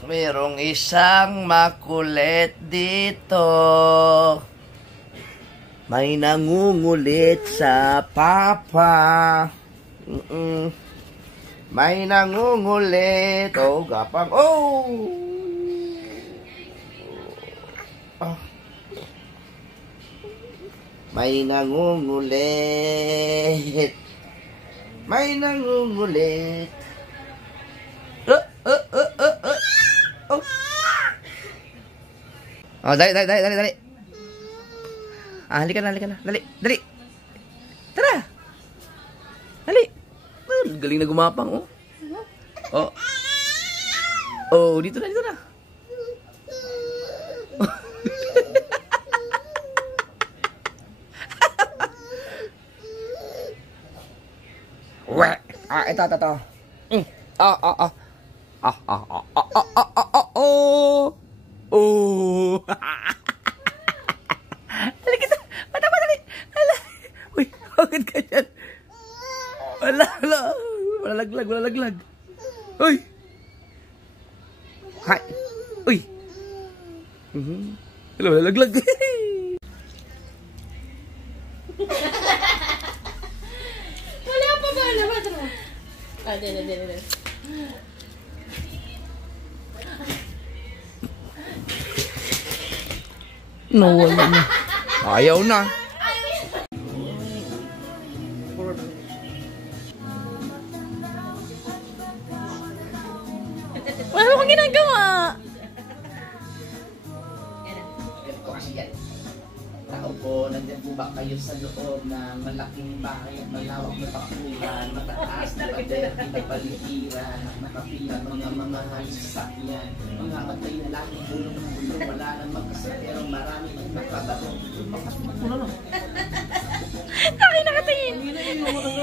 Merong isang makulit dito. May nangungulit sa papa. May nangungulit. Oh, gapang. Oh! May nangungulit. May nangungulit. Oh, dali. Halika na. Dali. Tara. Dali. Galing na gumapang, oh. Oh, dito na. Ito. Oh. Halika na. Mata, dali. Hala. Uy, bakit ganyan? Wala. Walalaglag. Uy. Hi. Uy. Hello, walalaglag. Wala pa ba? Dali. No, wala na. Ayaw na. Wala akong ginagawa. Ito kasi yan. Tao po, nandiyan po ba kayo sa loob ng malaking bahay at malawak na pakulan, mataas na pader, pinapaligiran, at nakapila mga sasakyan, mga matay na langit, bulong ng bulong, wala nang magkasakero, marami nang nakabaro. Ay, nakatingin.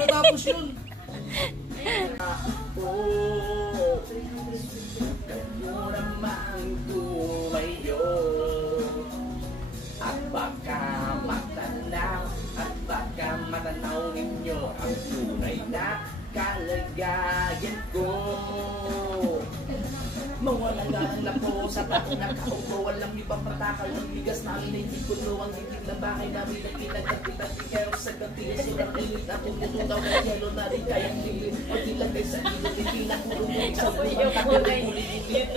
Tapos yun. Matanaw ninyo ang tunay na kalagayan ko. Mawalang ganang lapo sa taong nakaupo. Walang ibang patakal ng bigas namin ay hindi puno. Ang titig na bahay namin ay pinagkapitan. Pero sa gabi ay sobrang init. At tumutunaw ng yelo na rin kayang lilit. Pagilagay sa ilog ay pinakulong sa buong kapitin.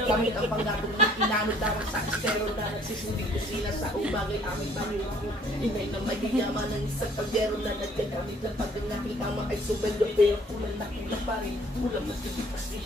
Gamit ang panggatong ng inanod darang sa estero na nagsisundig kusina sa ubagay aming pamilang. Inay na may yaman ng isang kaldero na nagkagamit ng pagdangating tama ay subendo. Pero kulang na kulang pa rin. Kulang mas kasi.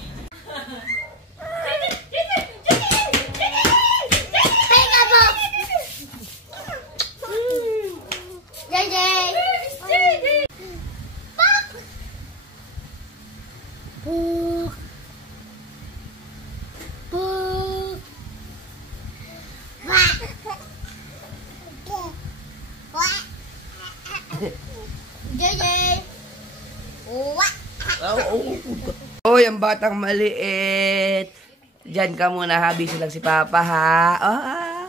Oh, yung batang maliit. Diyan ka muna, ha? Busy lang si Papa, ha?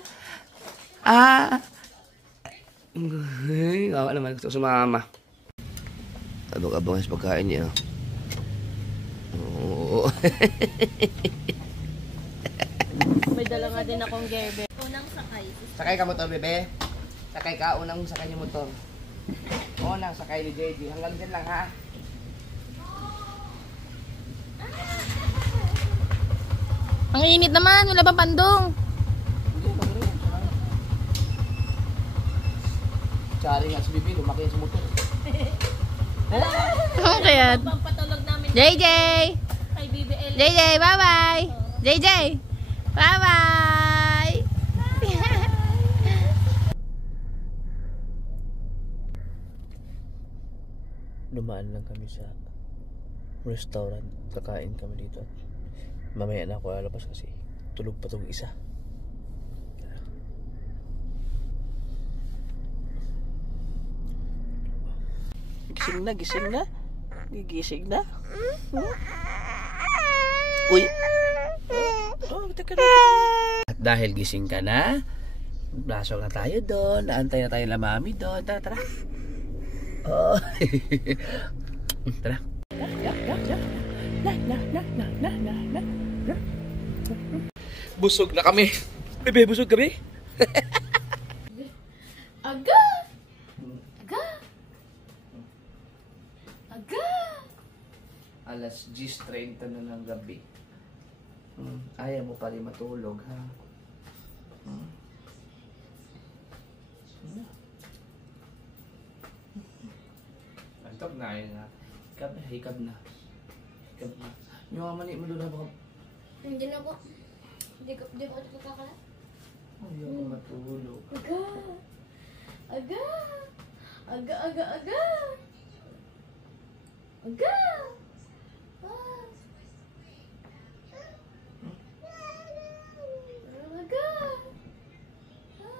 Gawa naman. Gusto sumama. Abang-abang sa pagkain niya. Oo. May dala nga din akong gerbe. Unang sakay. Sakay ka motor, bebe? Sakay ka. Unang sakay niya motor. Unang sakay ni JJ. Hanggang dyan lang, ha? Ang init naman, wala bang pandong? Tsari nga si Bibi, lumaki sa motor. Kaya JJ! JJ, bye-bye! JJ! Bye-bye! Dumaan lang kami sa restaurant. Kakain kami dito. Mamaya na ako lalabas kasi tulog pa tong isa. Gising na. Gigising na. Uy. At dahil gising ka na, Lasok na tayo doon. Naantay na tayo la mami doon. Tara, tara. Oh. Tara. Na. Busog na kami. Bebe, busog kami. Aga! Aga! Aga! Alas 10:30 na ng gabi. Ayaw mo pa rin matulog, ha? Antok na yun, ha? Hikab na, hikab na. Hikab na. Yung mga mani mo doon na baka... Hindi na po. Hindi ko kakakalat. Ayaw ko matulog. Aga! Aga! Aga, aga, aga! Aga! Ah! Aga! Ah!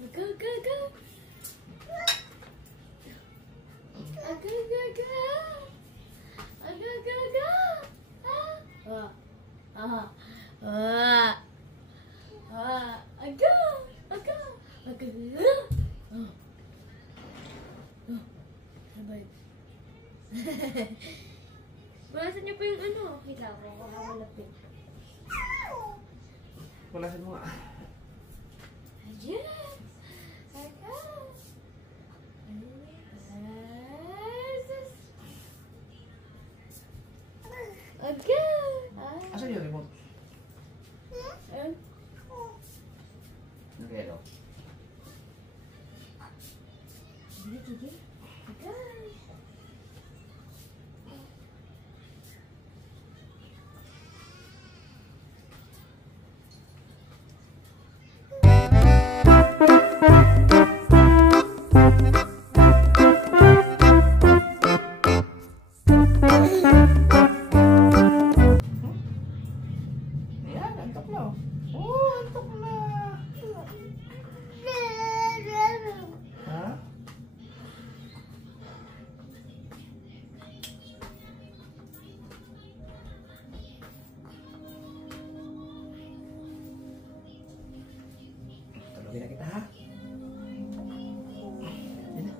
Aga, aga, aga! Aga, aga, aga! Aga, aga, aga! Ah! Ah! Ah! Ah! Aga! Aga! Aga! Ah! Ah! Sabay. Bulasan niyo pa yung ano. Kita ko. Kakalapit. Walasan mo nga. Ayan! Aga! Aga! Asan yung remote? Ayun. Nagero. Sige, sige. Aga! Ayan, antok na. Oh, antok na. Ha? Tulogin na kita, ha? Yan na.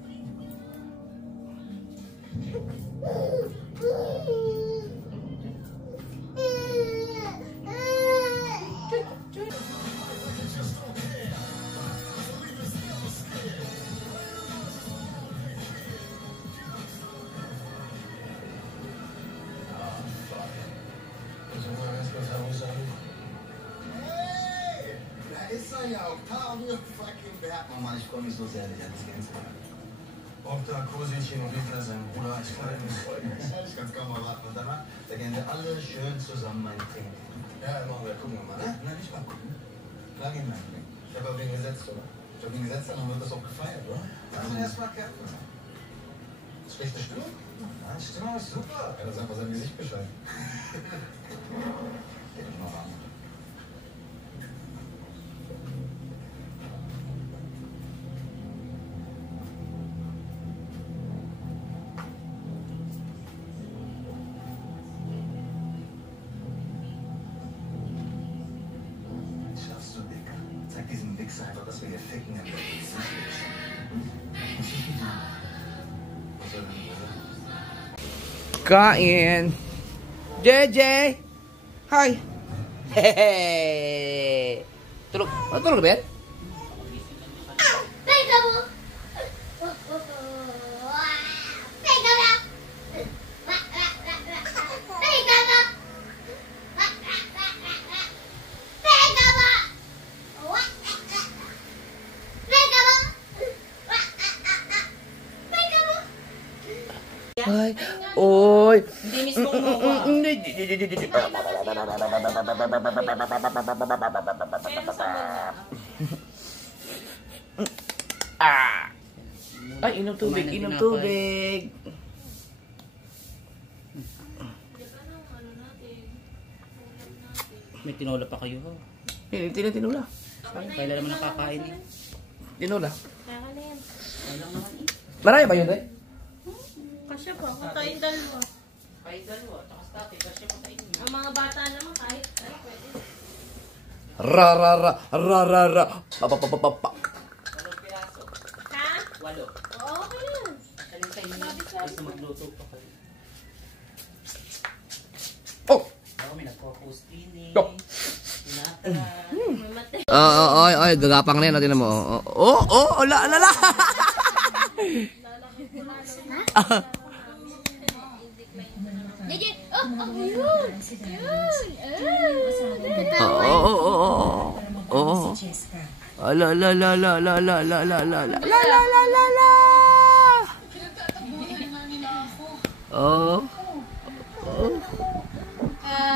Ist er ja auch da und fucking Berg. Oh Mann, ich freue mich so sehr, dich als Ganze. Ob da Kosinchen und Hitler sein Bruder als kleinen Freund. Ich kann es kaum erwarten. Und danach, da gehen wir alle schön zusammen einen trinken. Ja, machen wir. Gucken wir mal, ne? Na, nicht mal gucken. Klar gehen wir einen trinken. Ich habe auf ihn gesetzt, oder? Ich habe ihn gesetzt, dann wird das auch gefeiert, oder? Also erstmal kämpfen. Schlechte Stimmung? Nein, Stimmung ist super. Ja, das ist einfach sein Gesicht Bescheid. Geht nicht mal ran. Schaffst du, Dicker? Zeig diesem Wichser einfach, dass wir hier ficken im Gesicht. Was soll denn, Bruder? Kain. JJ. Hi. Hehehe. Tulog. Tulog ba yan? Pega mo! Pega mo! Pega mo! Pega mo! Pega mo! Pega mo! Ay. Oy. Dinis mong mawa. Ah. Ay, inom tubig, inom tubig. May tinola pa kayo. Tinula. Kailan naman nakakain eh. Tinula. Kakanin. Marami ba yun, Day? Kasya pa, kakain dalawa. Kahit dalawa, takas dati, kasi patayin niyo. Ang mga bata naman kahit ay pwede. Ra ra ra ra ra ra. Pa pa pa pa pa. 8 piraso. Ha? 8. Oo, okay na yun. Alin sa inyo, basta magluto pa kayo. Post cleaning. Tok. Tinatra. Mamatay. Ay, gagapang na yan. Tingnan mo. La. JJ! Yun!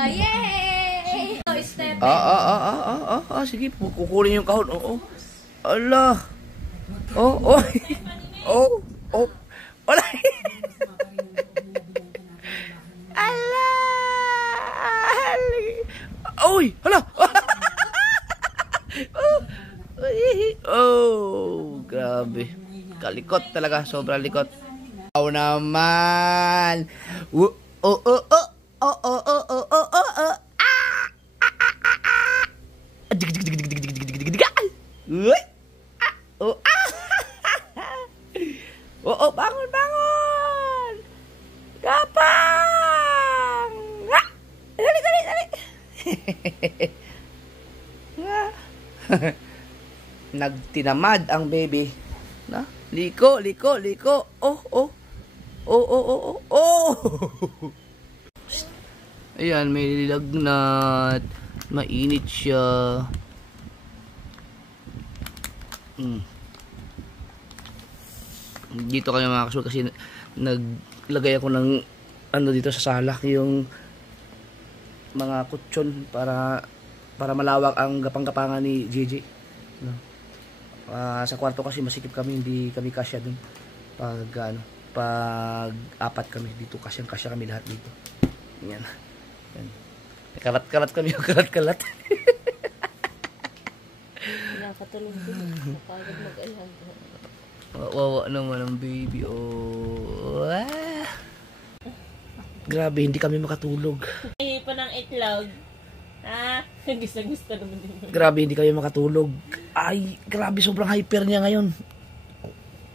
Yay! Step. Sige, kukunin yung kahon. Ala. Wala. Ala. Uy, hala. Grabe. Kalikot talaga, sobrang likot. Naman. Bangun. Kapang. Dali. Nagtinamad ang baby. Na? Liko. Ayan, may lagnat. Mainit siya. Dito kayo mga kasul kasi naglagay ako ng ano dito sa salak, yung mga kutsyon para malawak ang gapang-gapangan ni JJ. No? Sa kwarto kasi masikip kami, hindi kami kasya dun. Pag apat kami dito, kasya kami lahat dito. Yan. Kalat kami, kalat. Nakakatulog din. Napagod mag-alaga. Wawa naman ang baby. Grabe, hindi kami makatulog. Ay, pa ng itlog. Gusto naman din. Grabe, hindi kami makatulog. Ay, grabe, sobrang hyper niya ngayon.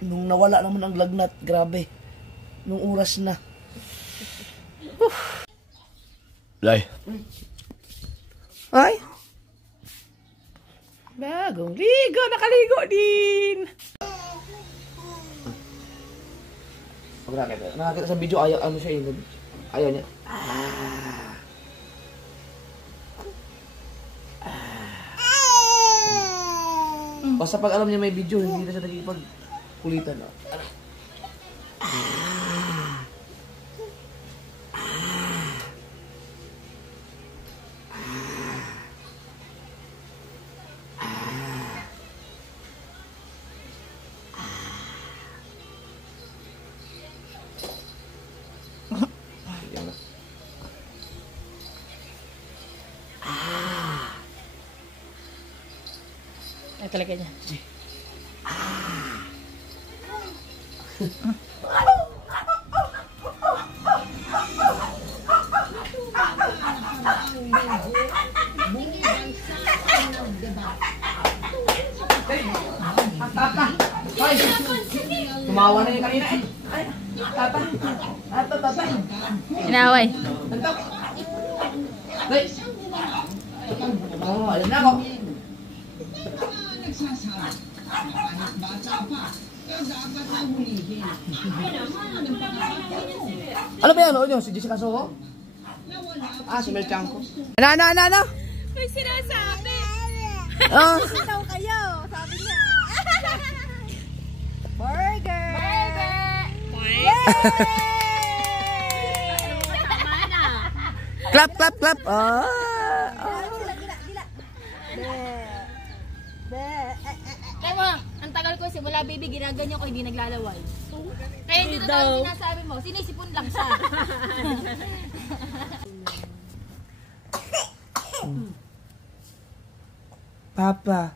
Nung nawala naman ang lagnat, grabe. Nung oras na. Lay. Ay. Bagong ligo, nakaligo din. Nakakita sa video, ayaw, ano siya yun. Ayaw niya. Basta pag alam niya may video, hindi na siya nagkikipagkulitan. Ay, talaga niya. Tumawa na yung kanina eh. Ay, tata. Inaway. Ay. Alam na ako. Ano ba yan? Ano yun? Si Jessica Soho? Si Mel Chanko. Ano? May sinasabi. Daw kayo, sabi niya. Burger! Clap. Tama, ang tagal ko simula baby, ginaganyan ko, hindi naglalaway. Kaya hindi totoo sinasabi mo, sinisipon lang siya. Papa.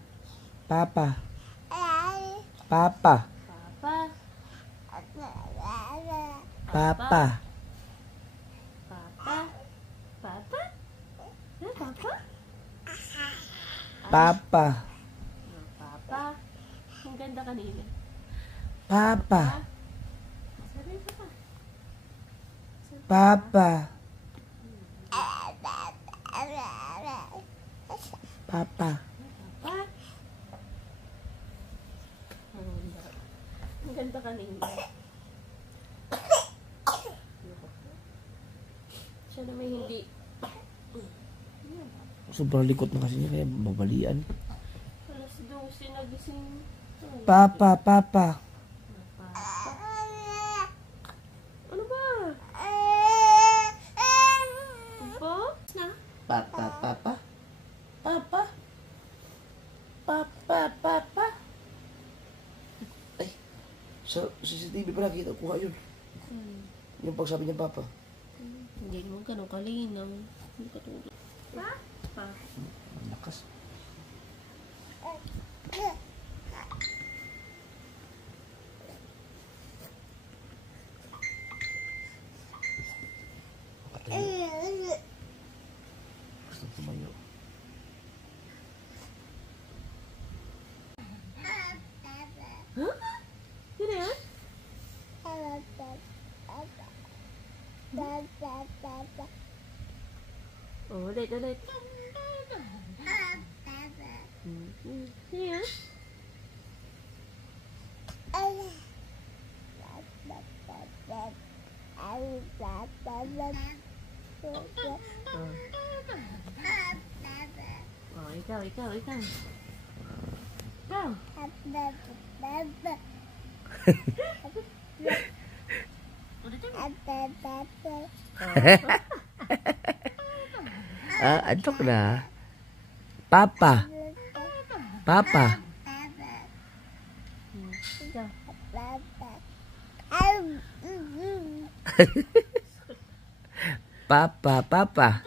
Ang ganda kanina. Papa. Papa. Pa? Ang ganda kanina. Siya na may hindi. Sobrang likot na kasi niya kaya babalian. Alas 12 nagising. Papa, papa. Ano ba? Ba? Na? Papa, papa. Papa. Papa, papa. Ay, sa CCTV pala kita kuha yun. Yung pagsabi niya papa. Hindi mo ganun kalinaw. Hindi ka tulad. Pa? Pa? Ang lakas. Gusto tumayo. Huh? Yun na yan? Oh, ulit, ulit. Yun yan? Oh, ikaw. Ikaw. Antok na. Papa. Papa. Ikaw. Papa, papa.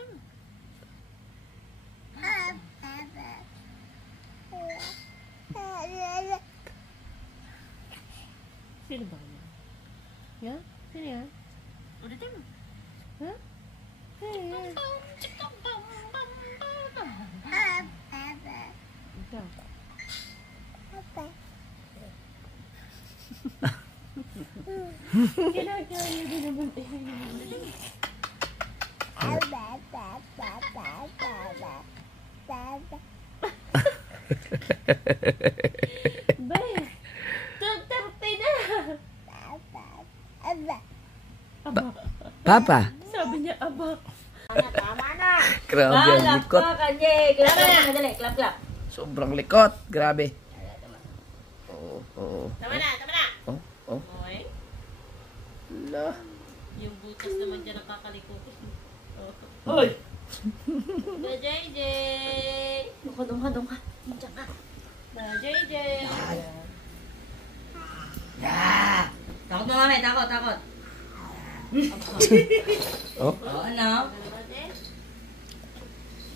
Sino ba yan? Yan? Sino yan? Ulitin mo. Ha? Sino yan? Ikaw. Ginagawa niyo din naman. Bay! 2:30 na! Aba. Papa. Sabi niya, aba. Grabe ang likot. Clap na, dali. Clap. Sobrang likot. Grabe. Oo, oo. Tama na. Oh, oh. Okay. La. Yung butas naman dyan nakakalikukos. Hoy! Na JJ! Doon ka. Diyan ka. Na JJ! Takot mo, mami. Takot. Oh. Oh, ano?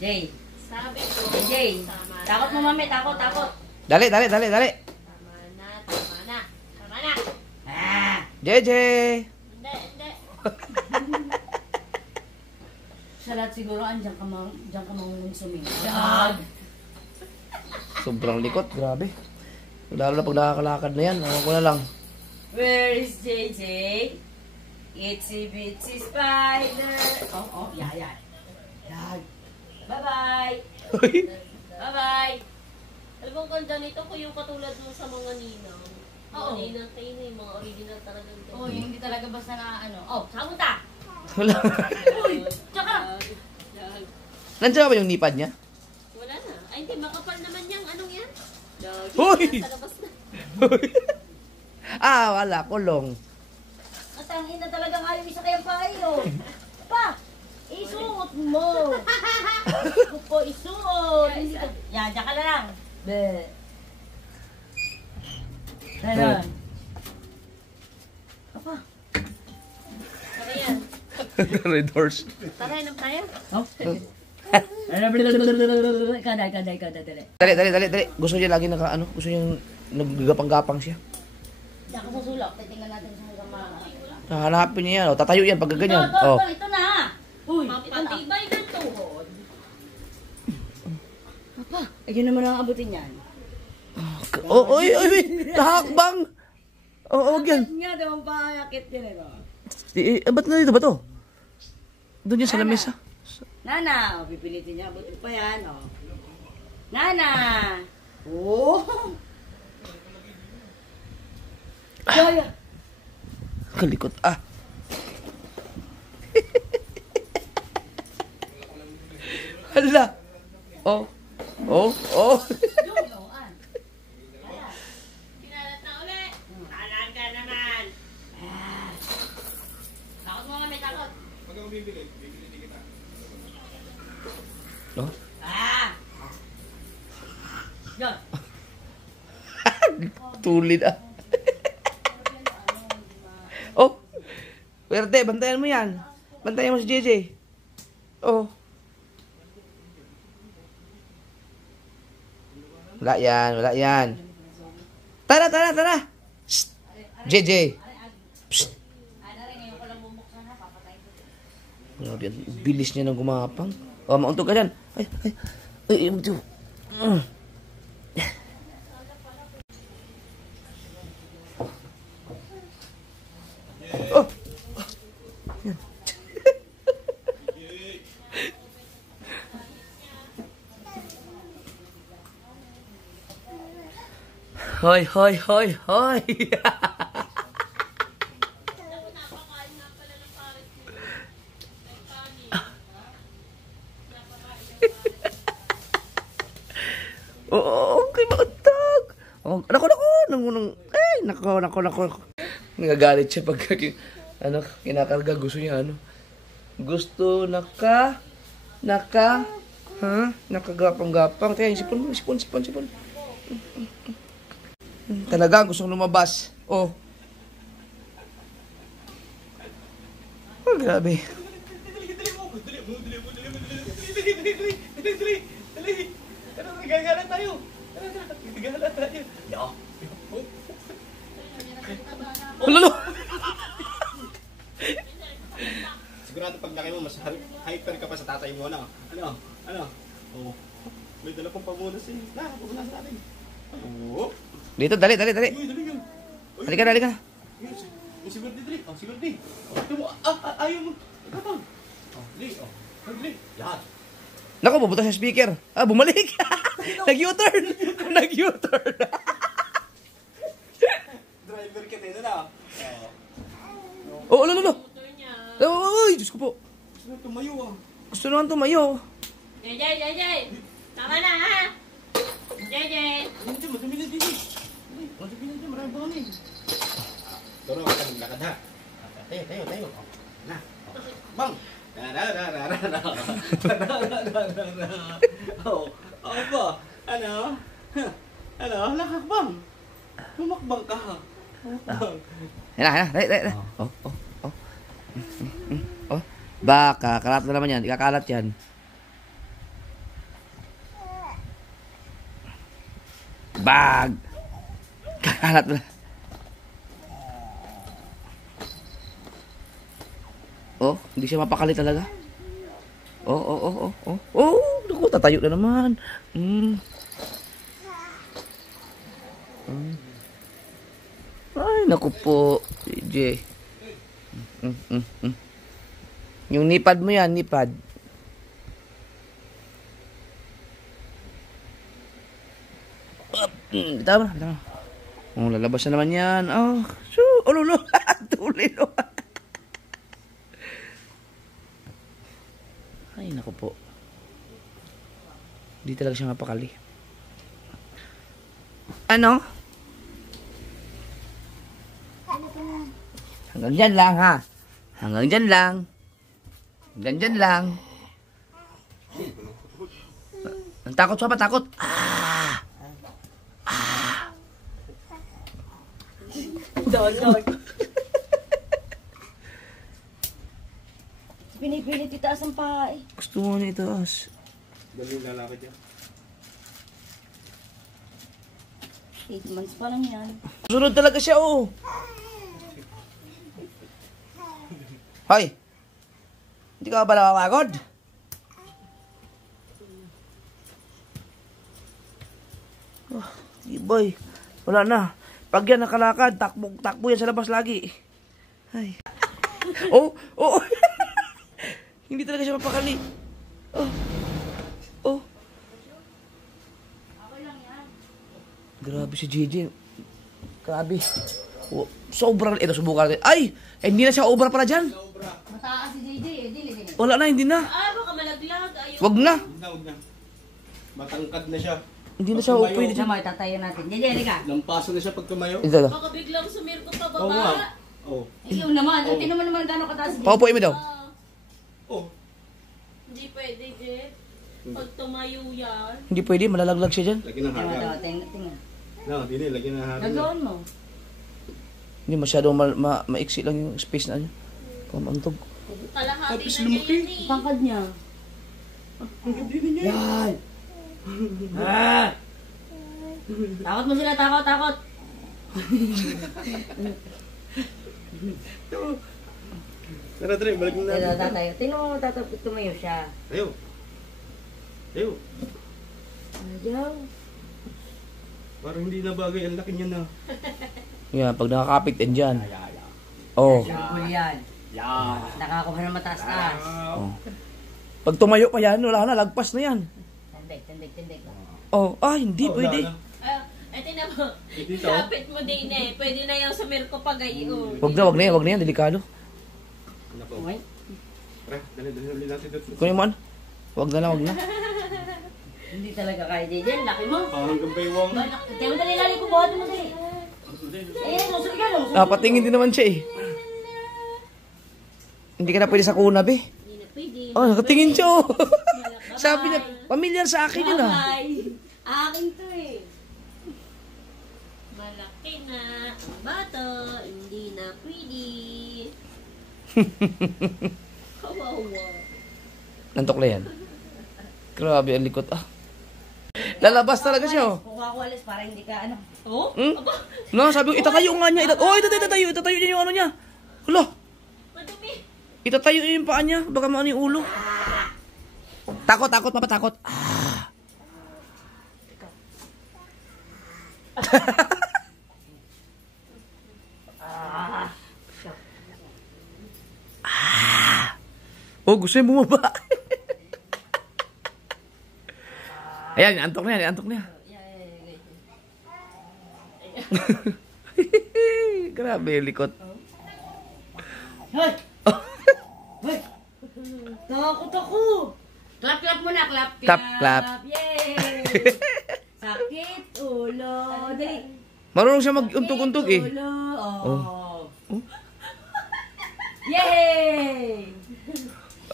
Jay. Sabi ko. Jay. Tama na. Takot mo, mami. Takot. Dali. Tama na. Ah! JJ. Hindi. Sa lahat siguro, andyan ka mangulong sumingaw. Sobrang likot. Grabe. Lalo na pag nakakalakad na yan. Ewan ko na lang. Where is JJ? Itsy bitsy spider. Oh, yan. Bye-bye. Alam mo, ang ganda nito ko yung katulad mo sa mga ninang. Oo. Mga ninang kayo na yung mga original talagang ganda. Oh, yung hindi talaga basta na ano. Oh, saan punta? Wala. Uy, tsaka. Nandiyan ba yung nipad niya? Wala na. Ay, hindi. Makapal naman yung anong yan. Lagi. Hoy! Nasa labas na. Wala. Kulong. At ang ina talagang ayaw isa kayang payo. Pa, isuot mo. Gusto isuot. Yan, dyan ka na lang. Be. Ganon. Apa? Tara yan. Red horse. Tara, inom tayo. Oh. Kada. Dali. Gusto niya lagi gusto niya naggagapang-gapang siya. Diyan ka sa sulok. Titingnan natin sa hanggang Hahanapin niya yan. O, tatayo yan pag ganyan. Oh. Ito na. Uy, ito na. Mapatibay ng tuhod. Papa, ayun naman ang abutin yan. Oy. Tahakbang. Huwag yan. Nga, naman paayakit yan Ba't na dito ba to? Doon yan sa lamesa. Nana, pipilitin niya. Abutin pa yan, Nana. Oh. Yaya. Kalikot ah. Hala. Oh. Oh. Oh. Kinalat na ulit. Talaan ka naman. Takot mo nga, may takot. Oh. Yan. Tulid ah. Oh. Werte, bantayan mo yan. Bantayan mo si JJ. Oh. Wala yan, wala yan. Tara, tara, tara. Shh. JJ. Psst. Grabe yan. Bilis niya ng gumapang. Oh, mauntog ka dyan. Ay, ay. Ay, ay, oh. Yan. Hoy, hoy, hoy, hoy. Oo, okay, mauntog. Oh, nako. Ay, nako. Nagagalit siya pag kinakarga. Gusto niya, Gusto, nakagapang-gapang. Kaya, sipon. Talaga, gusto lumabas. Oh. Oh, grabe. Gagala tayo. Lalo. Sigurado pag laki mo, mas hyper ka pa sa tatay mo, ano? Oh, may dala pang pamunas eh. Pamunas natin. Oh. Dito, dali. Uy, dali yun. Halika. Yes. Yung sigurdi, dali. Oh, sigurdi. Oh, ito mo. Ayaw mo. Ikaw. Oh, dali. Yan. Naku, pupunta sa speaker. Ah, bumalik. Nag-U-turn. Driver ka din, ano? Oh, lalo. Uy, Diyos ko po. Gusto na tumayo ah. Gusto naman tumayo. JJ. Tama na, ha? JJ. Madumi na din. Marami pa kami. Turo, lakad ha. Tayo. Na. Bang! Oh, ba? Ano? Lakakbang. Lumakbang ka ha. Yan. Oh. Baka, kalat na naman yan. Ikakalat yan. Bag! Kakalat na. Oh, hindi siya mapakali talaga. Oh. Naku, tatayo na naman. Ay, naku po. JJ. Yung nipad mo yan, nipad. Tama. Oh, lalabas na naman yan. Oh, lolo. Tulilo. Ay, naku po. Hindi talaga siya mapakali. Ano? Hanggang dyan lang, ha? Hanggang dyan lang. Ang takot siya pa, takot. Dog. Pinipilit itaas ang paa eh. Gusto mo na itaas. Dali yung lalakad yan. 8 months pa lang yan. Sunod talaga siya, oh. Hoy! Hindi ka ba nakapagod? Oh, boy. Wala na. Pag yan nakalakad, takbo yan sa labas lagi. Ay. Oh. Hindi talaga siya mapakali. Oh. Grabe si JJ. Grabe. Sobrang, ito subukan natin. Ay! Hindi na siya obra pala dyan. Mataas si JJ eh, dili. Wala na, hindi na. Baka malaglag. Ayun. Wag na. Huwag na. Matangkad na siya. Hindi na siya pwede dyan. Sama, tatayo natin. JJ, ka. Lampaso na siya pag tumayo. Ito. Baka biglang sumirko pa Oo nga. baba. Oo. Ikaw naman. Tingnan mo naman gano'ng kataas. Paupuin mo daw. Oh. Hindi pwede, Jet. Pag tumayo yan. Hindi pwede, malalaglag siya dyan. Lagyan ng hanggang. Tingnan. No, hindi lagyan ng hanggang. Gagawin mo. Hindi masyadong maiksi lang yung space na niya. Pamantog. Kalahati Tapos na lumaki. niya yun eh. Pangkad niya. Yan. Takot mo sila, takot. Tara, Dre, balik mo Ito, na. tatayo. Tingnan mo, tumayo siya. Ayaw. Ayaw. Ayaw. Parang hindi na bagay. Ang laki niya na. Yan, pag nakakapit, yan dyan. Oh. Sure yan. Nakakuha ng mataas-taas. Oh. Pag tumayo pa yan, wala na, lagpas na yan. Tindig. Oh, hindi, pwede. Ito na mo. Dito? Kapit mo din eh. Pwede na yung sumirko pa gayon. Wag na yan, delikado. Nako. Okay. Tara, dali natin doon. Kunin mo, wag na. Hindi talaga kaya, JJ. Laki mo. Parang gambaywang. Kaya mo dali lali ko, buhat mo dali. Ayan, susunod ka. Patingin din naman siya eh. Hindi ka na pwede sa kuna, be. Hindi na pwede. Oh, nakatingin siya oh. Sabi niya, familiar sa akin yun ah. Bye. Akin to eh. Malaki na ang bato. Hindi na pwede. Kawawa. Nantok na yan. Grabe, ang likot ah. Lalabas talaga siya oh. Kukuha ko alis para hindi ka ano. Oh? Hmm? No, sabi ko, itatayo nga niya. Itatayo niya yung ano niya. Hala, Madumi. itatayo niya yung paa niya. Baka maano yung ulo. Takot, mapatakot. Oh, gusto niya bumaba. Ayan, antok na yan. Grabe, likot. Hoy! Hoy! Takot ako! Clap muna, clap. Clap. Yay! Sakit, ulo. Dali. Marunong siya mag-untog-untog eh. Ulo. Oh. Yay!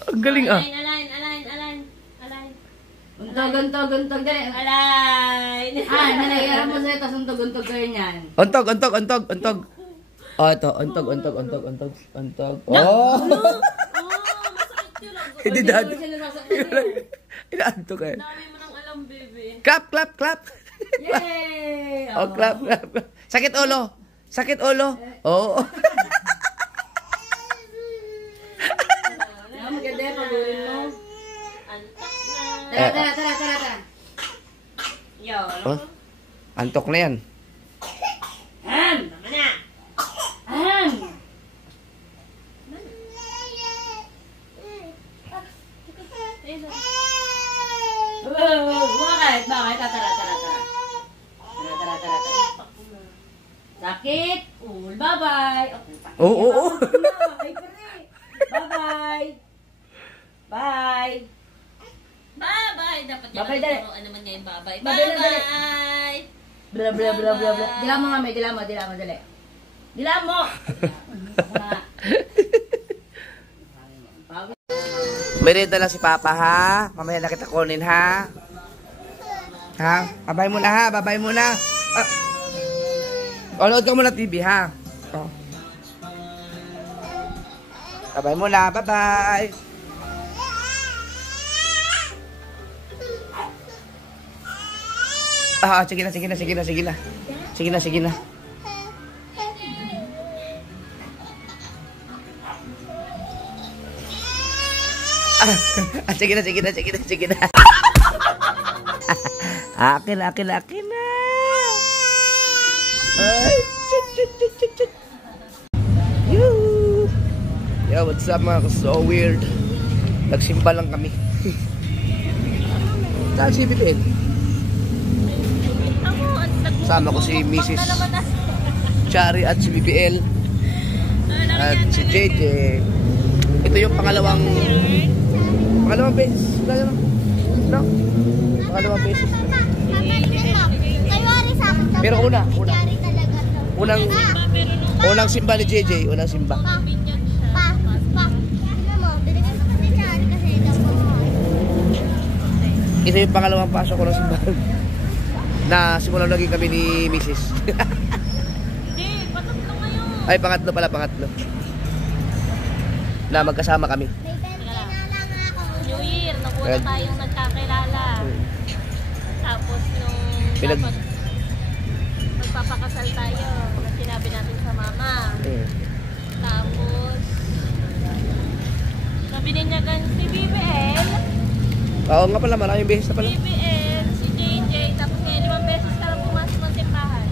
Ang galing ah. Align. Untog, dali. Align. Dali, harap mo sa'yo, tapos untog kayo niyan. Untog. Oh, ito. Untog. Oh! Masakit yun lang. Hindi dati. Hindi mo siya nasasaktan. Inaantok eh. Dami mo nang alam, baby. Clap. Yay! Oh, clap. Sakit ulo. Oo. Maganda yung pagulin mo. Antak na. Tara. Yo, Oh, antok na yan. naman na. Bakit? Tara. Sakit. Bye-bye. Oo. Bye-bye. Bye. Bye-bye. Dapat yan Bye-bye, ang dali. turuan naman niya yung bye-bye. Bye-bye, dali. Bye-bye. Bla. Dila mo nga, may dila mo, dali. Dila mo. Merenda lang si Papa ha. Mamaya na kita kunin ha. Ha? Babay muna ha. Load ka muna TV ha. Oh. Babay muna. Bye-bye. Sige na. Sige na. Akin na. Ay, chut. Yo, what's up mga so weird. Nagsimba lang kami. Saan si Bibin? Ako, nagmumukha Kasama ko si Mrs. Chari at si BBL. At si JJ. Ito yung pangalawang beses. No? Pangalawang beses. Pero unang simba ni JJ. Unang simba. Ito yung pangalawang pasok ko ng simbahan. Na simulan naging kami ni Mrs. Patatlo ngayon. Ay, pangatlo pala, pangatlo. Na magkasama kami. New Year, naguna tayong nagkakilala. Tapos nung dapat magpapakasal tayo, sinabi natin sa mama. Tapos nabininyagan si BBL. Oo nga pala, maraming beses na pala. BBL, si JJ, tapos ngayon 5 beses ka lang pumasok ng simbahan.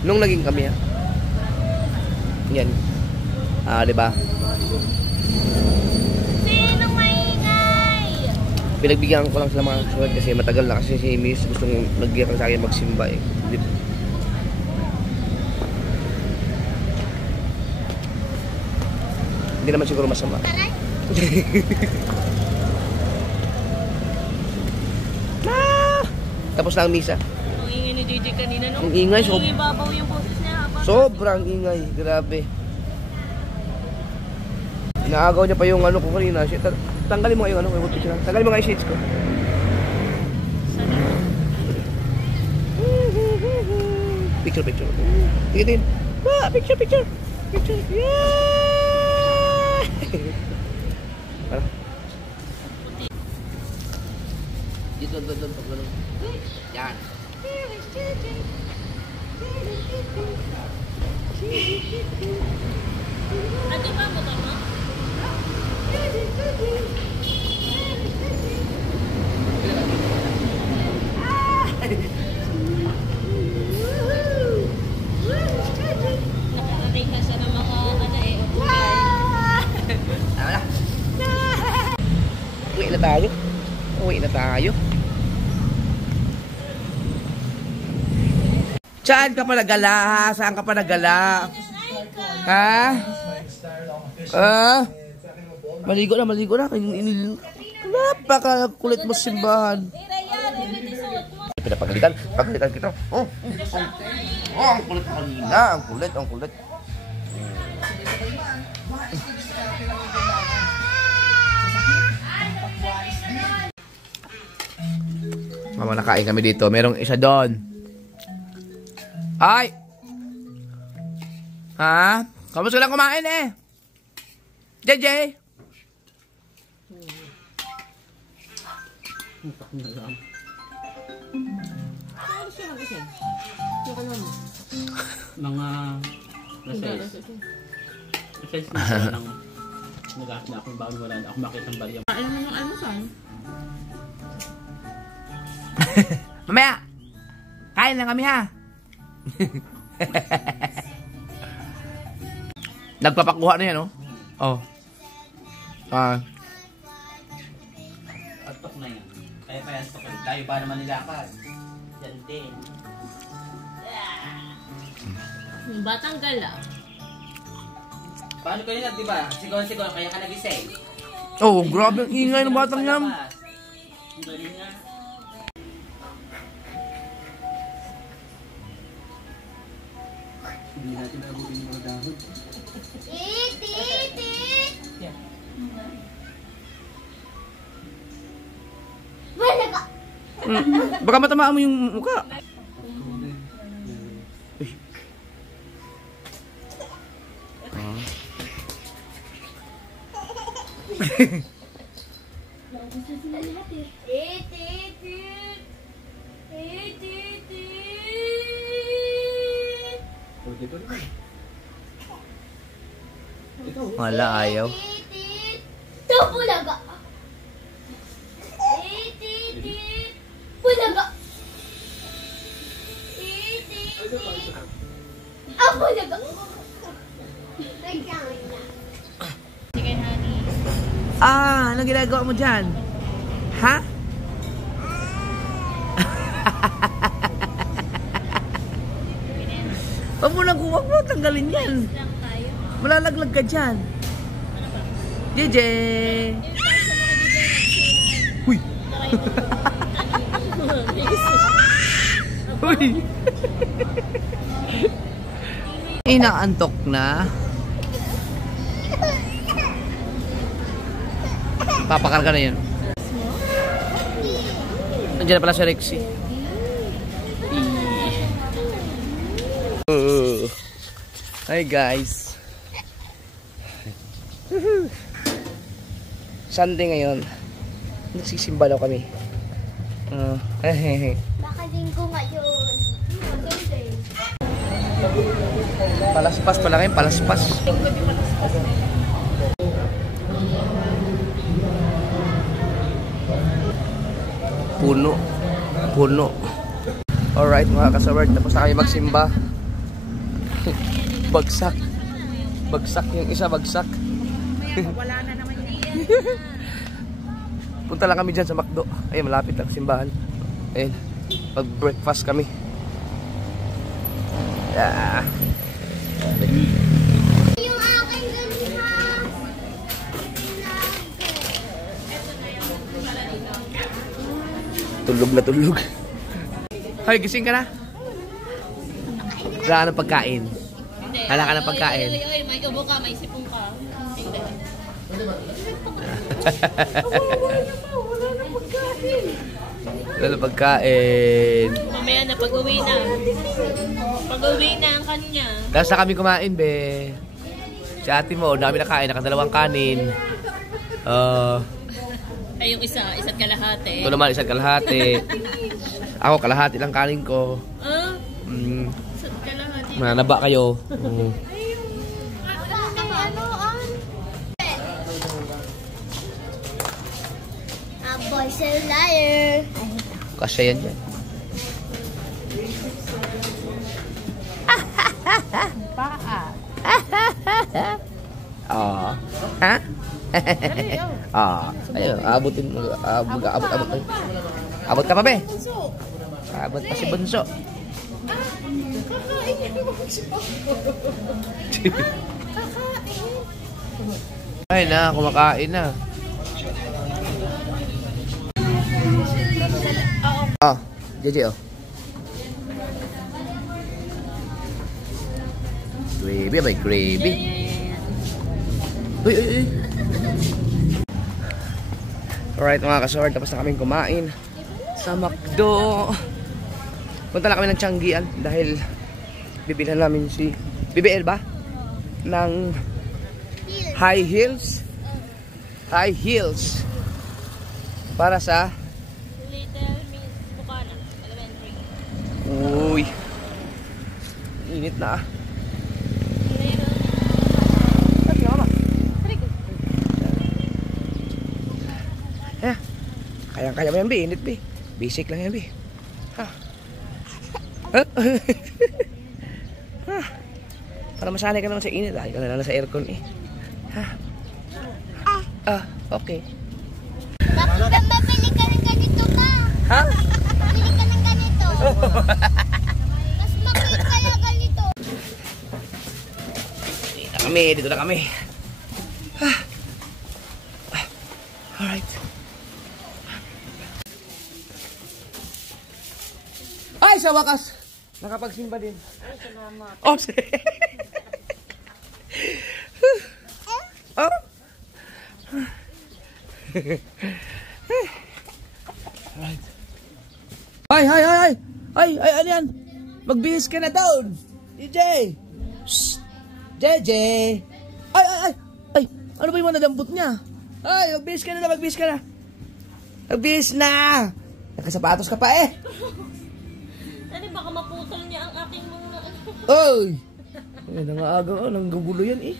Nung naging kami ha. Yan. Diba? Sinong maingay? Pinagbigyan ko lang sila mga suwad kasi matagal na kasi si Miss gustong nagbiyak sa akin magsimba eh. Hindi naman siguro masama. Tapos na ang misa. Ang ingay ni JJ kanina, no? Ang ingay, Ibabaw yung boses niya. sobrang ingay, grabe. Inaagaw niya pa yung ano ko kanina. Tanggalin mo nga yung ano, tanggalin mo nga yung shades ko. Picture. Tingin. Picture. Yeah! Para. Dito. Yan. Ate ba mo tama? Nakarating na siya ng mga ano eh. Tama na. Uwi na tayo. Saan ka pa nagala ha? Saan ka pa nagala? Ha? Maligo na. Napakakulit mo simbahan. Pinapagalitan kita. Ang kulit mo kanina. Ang kulit. Mama, nakain kami dito. Merong isa doon. Ay! Ha? Kamusta lang kumain eh? JJ? Mga Kasi nang nag-aas na akong bago wala na ako makita ng barya. Alam mo yung almusal? Mamaya! Kain na kami ha! Nagpapakuha na yan, oh. Oh. Atok na yan. Kaya atok ulit. Tayo ba naman nilakad? Yan din. Yung batang gala. Paano ko yun, diba? Sigaw, kaya ka nagising. Oh, grabe ang ingay ng batang yan. Ang galing nga. Hindi natin abutin yung mga dahon. Baka matamaan mo yung mukha. Wala, ayaw. Bulaga. Bulaga. Bulaga. Sige, honey. Anong ginagawa mo dyan? Ha? Huwag mo tanggalin yan. Lang tayo. Malalaglag ka dyan. JJ! Uy! Uy! Inaantok na. Papakarga na yun. Nandiyan na pala si Rexy. Hi guys. Sunday ngayon. Nagsisimba daw kami. Baka linggo ngayon. Palaspas pala kayo, palaspas. Puno. Puno. Alright mga kasaward, tapos na kami magsimba. Bagsak. Bagsak yung isa, bagsak. Wala na naman yan. Punta lang kami dyan sa McDo. Ayun, malapit lang simbahan. Ayun, mag-breakfast kami. Yeah. Yung aking ganyan. Tulog na tulog. Hoy, gising ka na? Wala ka ng pagkain. Wala ka ng pagkain. Oy, may ubo ka, may sipong ka. Hindi. Wala na pagkain. Mamaya na pag-uwi na. Pag-uwi na ang kanya. Tapos na kami kumain, be. Si ate mo, dami na kain. Nakadalawang kanin. Ay, yung isa't kalahati. Ito naman, isa't kalahati. Ako, kalahati lang kanin ko. Isa't kalahati. Mananaba kayo. A boy's a liar. Kasya yan yan. Paa. Ha? Ayun, abutin mo. Abot kayo. Abot ka pa, be. Abot pa si Bunso. Ay na, kumakain na. JJ, Gravy, may gravy. Uy. Alright mga kasword, tapos na kaming kumain sa McDo. Punta na kami ng Tianggian dahil bibilhan namin si BBL ba? Ng high heels. High heels. Para sa Little Miss Bukana, Elementary. uy. Init na. Kaya mo yan, Bi. Init, Bi. Basic lang yan, Bi. Ha? Para masanay ka naman sa init. Ay, ka na lang sa aircon, eh. Ha? Okay. Mabili ka ng ganito ka. Ha? Mabili ka ng ganito. Mas mabili ka na ganito. Dito na kami. Alright. Ay, sa wakas! Nakapagsimba din. Ay, salamat. Oh, oh. Right. Ay, ano yan? Magbihis ka na down. DJ. Shh. JJ. Ay, ano ba yung mga nadambot niya? Ay, magbihis ka na. Magbihis na. Nakasapatos ka pa eh. Ano, baka maputol niya ang aking mga... Oy! Ay, nangaagaw, nanggugulo yan eh.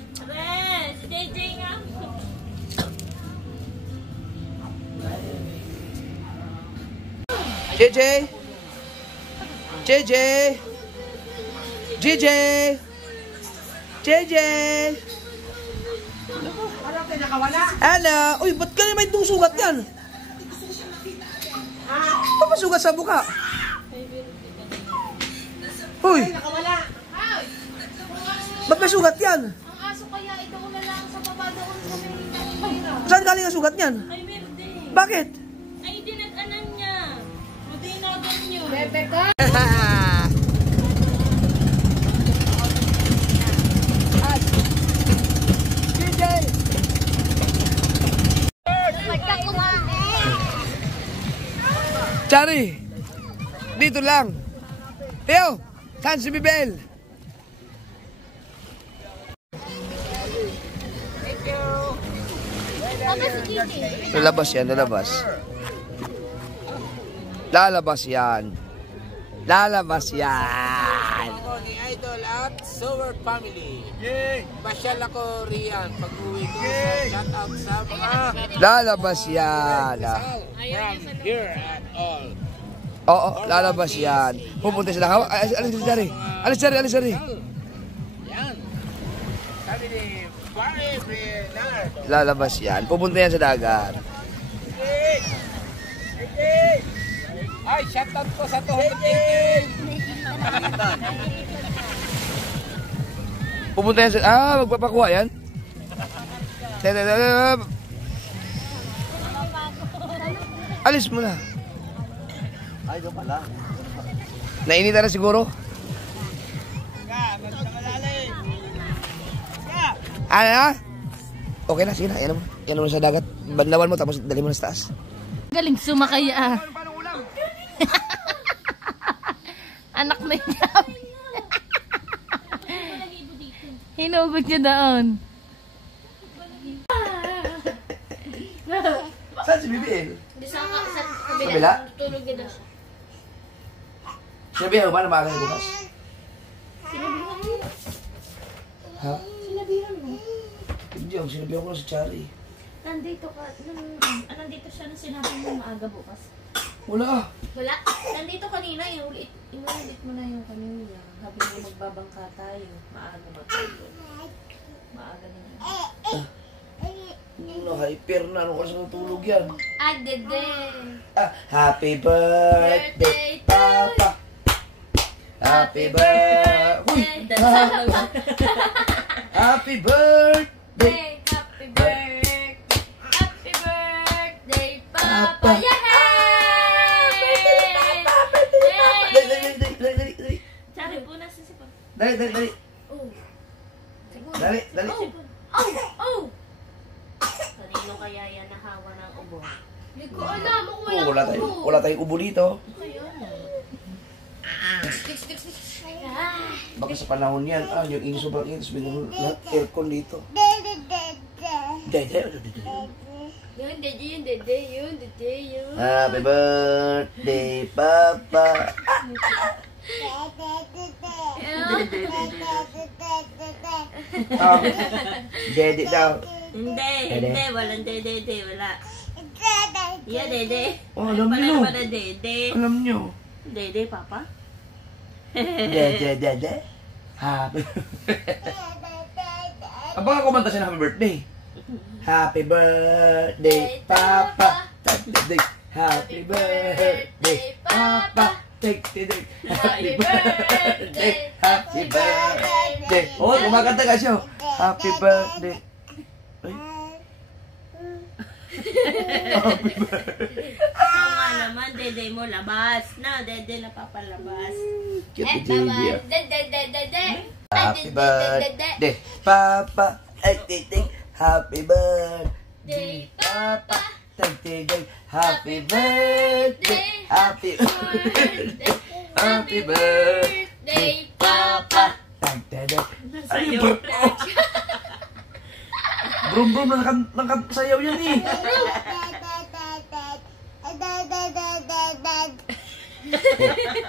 Si JJ nga. JJ! JJ! JJ! JJ! Hello! Uy, ba't ka naman itong sugat yan? Ano ba sugat sa buka? Uy! Ba't may sugat yan? Ang aso kaya ito na lang sa baba doon sa may Saan galing ang sugat yan? Ay, meron din. Bakit? Ay, dinag-anan niya. Buti na ganyan. Bebe ka. Chari, dito lang. Teo, saan si Bibel? Lalabas yan, lalabas. Lalabas yan. Lalabas yan. Ako ni Idol at Sower Family. Pasyal ako riyan pag-uwi ko. Shout out sa mga Lalabas yan. from here at all. Oo, lalabas yan. Pupunta sila. Alis si Chari. Alis Chari, alis Chari. Yan. Sabi ni Barry Bernardo. Lalabas yan. Pupunta yan sa dagat. Ay, shout out ko sa tuhod ng Pupunta yan sa... magpapakuha yan? Alis mo na. Ay, doon pala. Nainita na siguro? Ano na? Okay na, sige na. Yan mo sa dagat. Bandawan mo tapos dali mo na sa taas. Galing sumakay ah. Anak na niya. Hinubog niya doon. Saan si Bibiel? Sa kabila? Tulog na siya. Sinabihan mo ba na maaga na bukas? Sinabihan mo? Ha? Sinabihan mo? Hindi ako, sinabihan ko na si Chari. Nandito ka. Nandito siya nung sinabi mo maaga bukas. Wala. Wala. Nandito kanina. Inulit mo na yung kanina. Sabi mo magbabangka tayo. Maaga matulog. Maaga na yun. Hyper na. Ano kasi natulog yan? Dede. Happy birthday, Papa. Happy birthday. Uy! Happy birthday. Happy birthday. Happy birthday, Papa. Papa. Yay! Dali. Sabi po na sa sipon. Dali. Oh. Dali. Oh. Kanino kaya yan nahawa ng ubo? Hindi ko alam. Wala tayong ubo dito. Baka sa panahon yan, yung init sobrang init, biglang aircon dito. Yun. Happy birthday, Papa. Dede daw. Hindi, walang dede, wala. Yeah, dede. Alam Wala nyo. pala dede. Alam nyo. Dede, papa? Dede. Happy. Baka kumanta siya ng happy birthday. Happy birthday, Papa. Happy birthday, Papa. Happy birthday. Happy birthday. Oh, kumakanta ka siya. Happy birthday. Ay. Happy birthday. Oo nga naman, dede mo labas. Na, dede na papalabas. Cute ni JB. Dede. Happy birthday, Papa. Happy birthday, Papa. Happy birthday. Happy birthday. Happy birthday, Papa. Ano yung bro? Brum na nakasayaw yan eh.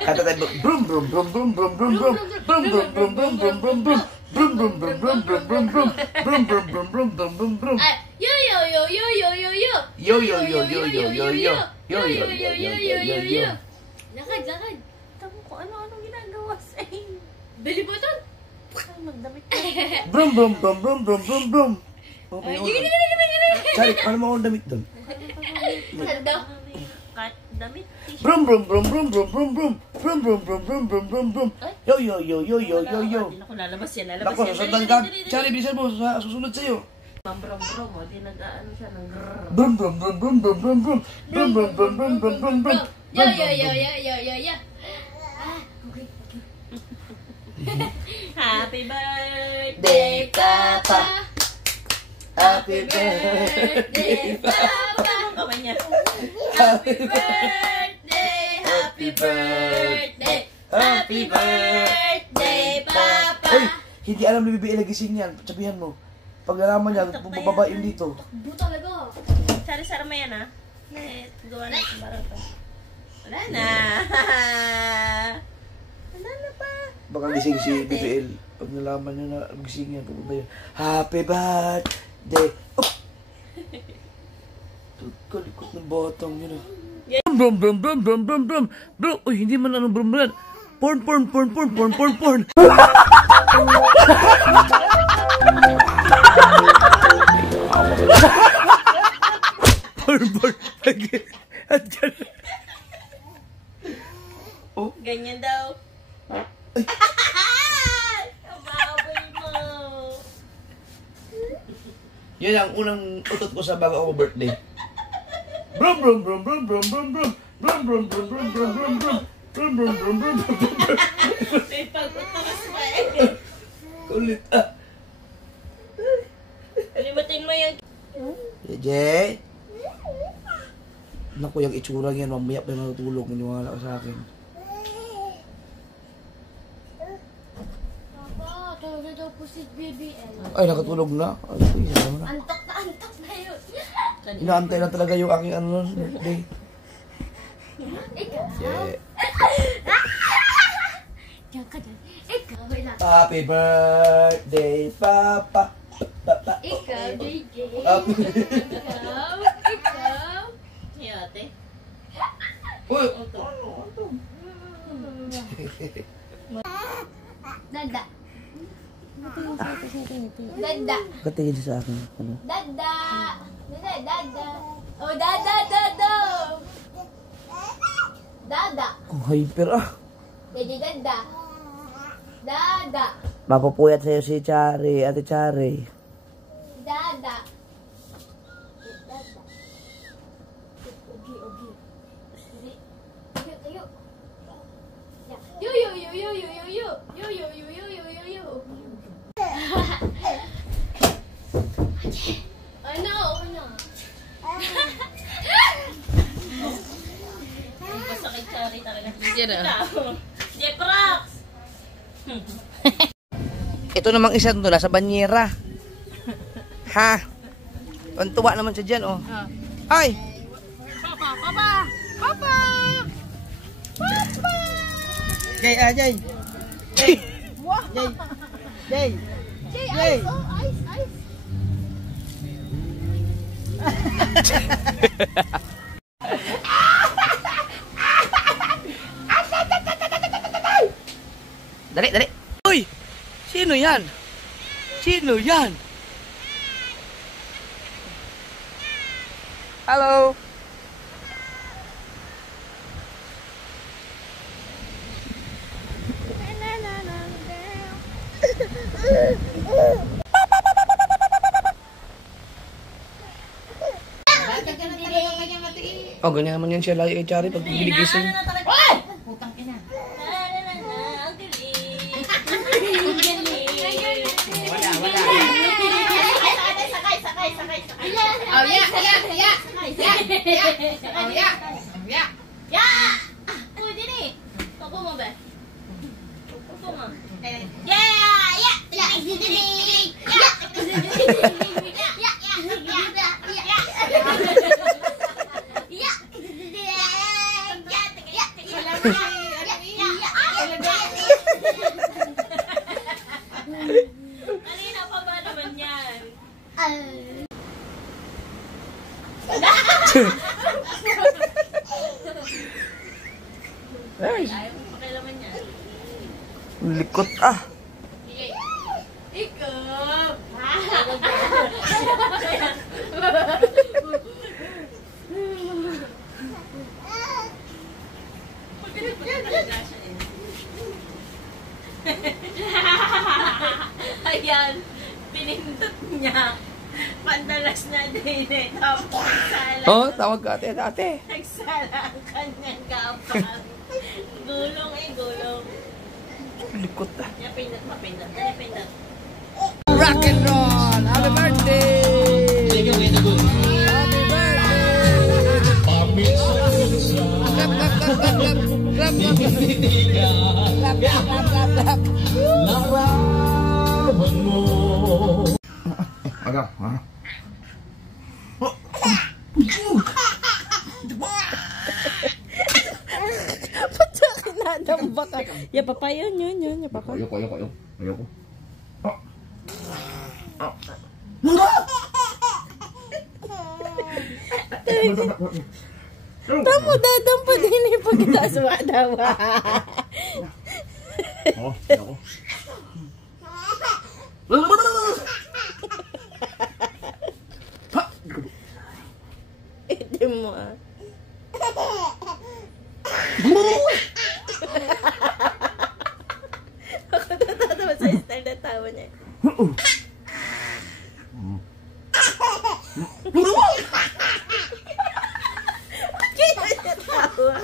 Kata tayo brum. Yo. Lakad. Tamo ko, ano-anong ginagawa sa inyo? Bili mo ito? Ay, magdamit ka. Brum. Okay, Chari, paano mo akong damit doon? Saan daw? damit. Brum brum brum brum brum brum brum brum brum brum brum brum brum brum. Yo yo yo yo yo yo yo. Hindi na ko lalabas yan. Ako, sasundan ka. Chari, bilisan mo. Susunod sa'yo. Brum-brum-brum. O, di nag-ano siya ng grrrr. Brum brum brum brum brum brum brum brum brum brum brum brum brum brum. Yo, yo, yo, yo, yo, yo, yo. Happy birthday, Papa. Happy birthday, Papa. Ang kamay niya. Happy Birthday, happy birthday. Happy birthday, Papa. Uy, hindi alam ni Bibi nagising yan. Sabihan mo. Pag nalaman niya, bababain dito. Bu talaga. Sari-sari mo yan, ha? Gawa na sa barang pa. Wala na. Wala na pa. Baka gising si BBL. Pag nalaman niya na gising yan, pupunta yun. Happy birthday. Oh! Kalikot ng batang yun ah. Brum brum brum brum brum brum brum. Uy, hindi man anong brum brum. Porn porn porn porn porn porn porn. Porn porn. At gano'n. Oh. Ganyan daw. Ay. Kababoy mo. Yan ang unang utot ko sa bago ako birthday. Brum brum brum brum brum brum brum brum brum brum brum brum brum brum brum brum brum brum brum. May pag-utos pa eh. Kulit ah. Limutin mo yan. Jeje. Naku, yung itsura yan, mamaya pa yung natutulog. Maniwala ka sa akin. Papa, talaga daw po si BBL. Ay, nakatulog na. Ay, isa na. Antok na yun. Inaantay na talaga yung aking ano, birthday. Ikaw. Yeah. Diyan ka dyan. Ikaw, wala. Happy birthday, Papa. Papa. Ikaw, JJ. Happy Ikaw. Hey, ate. Uy! Dada. Dada. Katingin siya sa akin. Ano? Dada. Dada. Oh, dada, dada. Dada. Ang hyper ah. Jadi dada. Dada. Mapupuyat sa'yo si Chari, Ate Chari. Dada. Yo yo yo yo yo yo yo yo yo yo yo yo yo yo. Ano? Ano? Masakit Chari talaga. Jeprox! Ito namang isa doon, nasa banyera. Ha? Ang tuwa naman siya dyan, oh. Ay! Papa! Papa! Papa! Papa! Jay, Jay! Jay! Jay! Jay! Ice! Oh, ice! Ice! Dali, dali! Uy! Sino yan? Sino yan? Hello! Oh, ganyan naman yan siya lagi kay Chari pag giligising. Putang ina. Ang galing. Wala. Sakay. Oh, yeah. Ya! Pwede ni. Tupo mo ba? Tupo mo. Kanina pa ba naman yan? Ayaw mo pakilaman yan. Likot ah. Ikaw. Oh, tawag ka ate, ate. Nagsala ang kanyang kapal. Gulong gulong. Likot na. Yapinat, mapinat. Yapinat. Rock and roll! Happy birthday! Happy birthday! Clap, clap, Nadamba ka. Ya papa yun. Ya papa. Ayoko. Tamo dadampa din eh pagkatawa dawa. Oh, ayoko. Hindi mo ah. Ako natatawa sa style na tawa niya. Kaya niya tawa.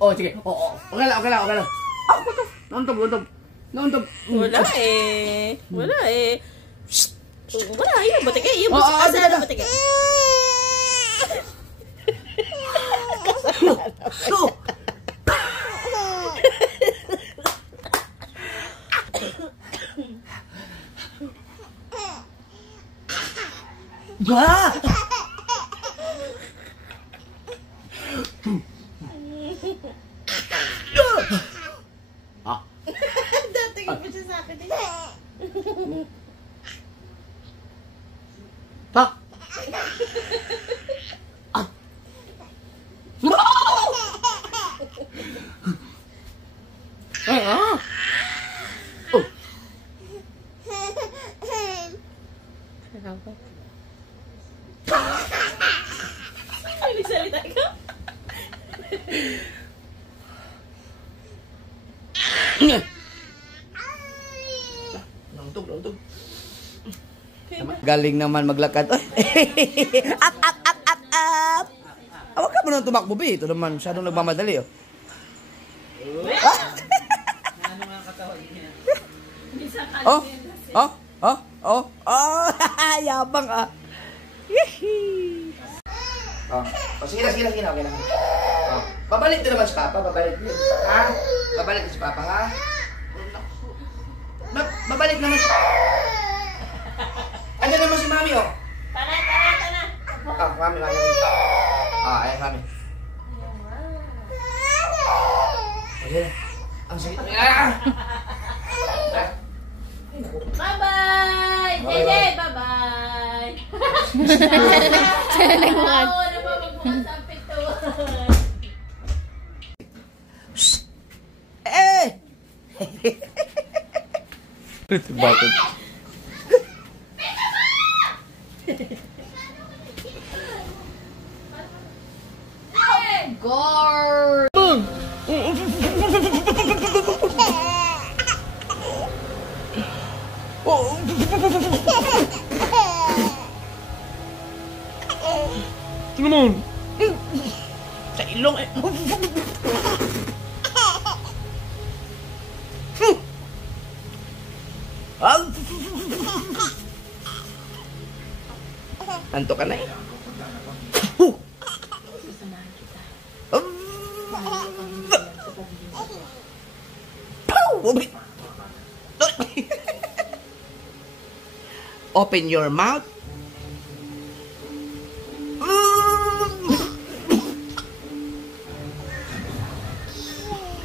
Oh, sige. Okay lang. Nauntog. Wala eh. Shhh. Wala, yun. Batik eh. Yung asa na batik eh. Dating mo siya sa akin eh. Nagsalita ka? Nauntog. Galing naman maglakad. Up. Awag ka mo nang tumakbo, be. Ito naman, masyadong nagmamadali, oh. Yabang, ah. Sige na, okay lang. Babalik din naman si Papa, babalik din. Ha? Babalik din si Papa, ha? Babalik naman si... Andiyan naman si Mami, oh. Mami. Ayan, Mami. Okay. Ang sakit. Bye-bye! JJ, bye-bye! Sana nagmukha. Oo, magbukas ang pintuan. Bakit? Guard! Ito naman. Sa ilong eh. Anto ka na eh. Open your mouth.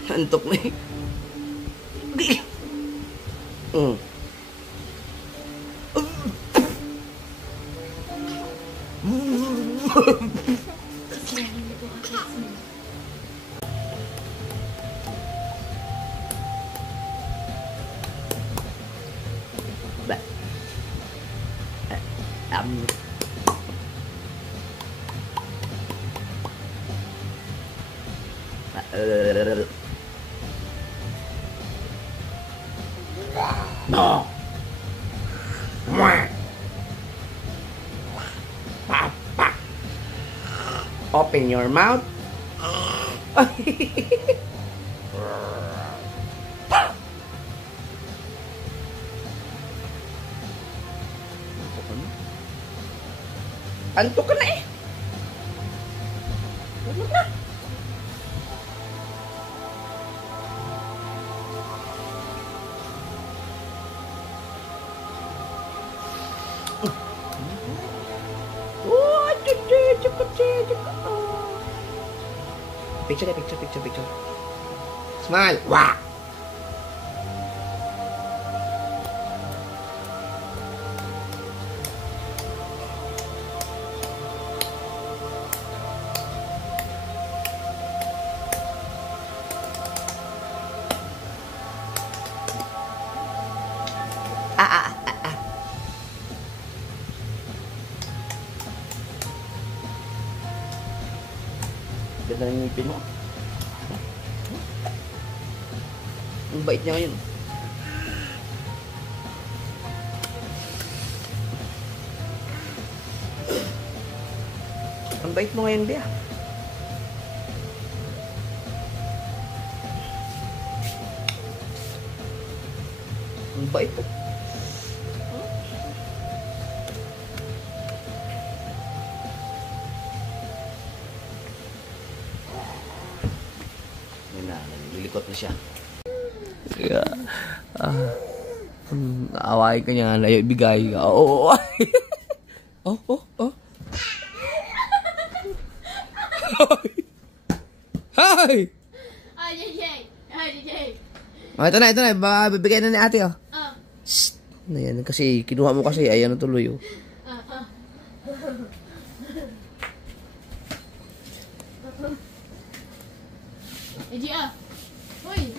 Antok na eh. No. Papa. Open your mouth. Antok ka na eh. Antok na. Picture. Smile. Wah. Ganda ng ngipin mo. Ang bait niya ngayon. Ang bait mo ngayon, Bea. Ang bait mo. Lilikot na siya. Yeah. Naawain ka niya, layo ibigay. Oo. Oh. Hi! Hi, JJ. Oh, ito na. Bibigay na ni ate, oh. Shh! Na yan, kasi kinuha mo kasi, ayan na tuloy, oh. JJ, Hoy!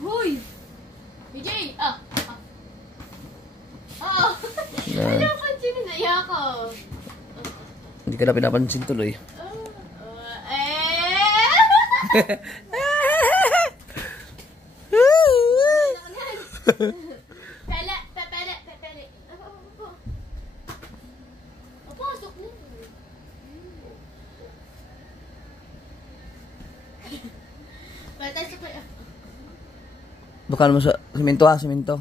Hoy! JJ, Napansin na naiya ko. Hindi ka na pinapansin tuloy. Pele. Pasok na. Patay sa pa. Baka naman sa simento ha, simento.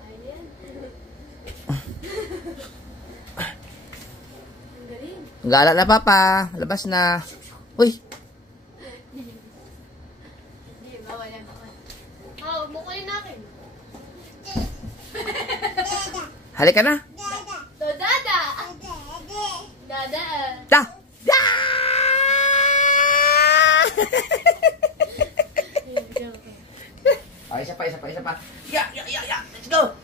Ayan. Ang galing. Gala na papa, labas na. Uy! Hindi, bawal. Huwag mo kayo nakin. Halika na. Dada. Da! Isa pa. Ya. Let's go.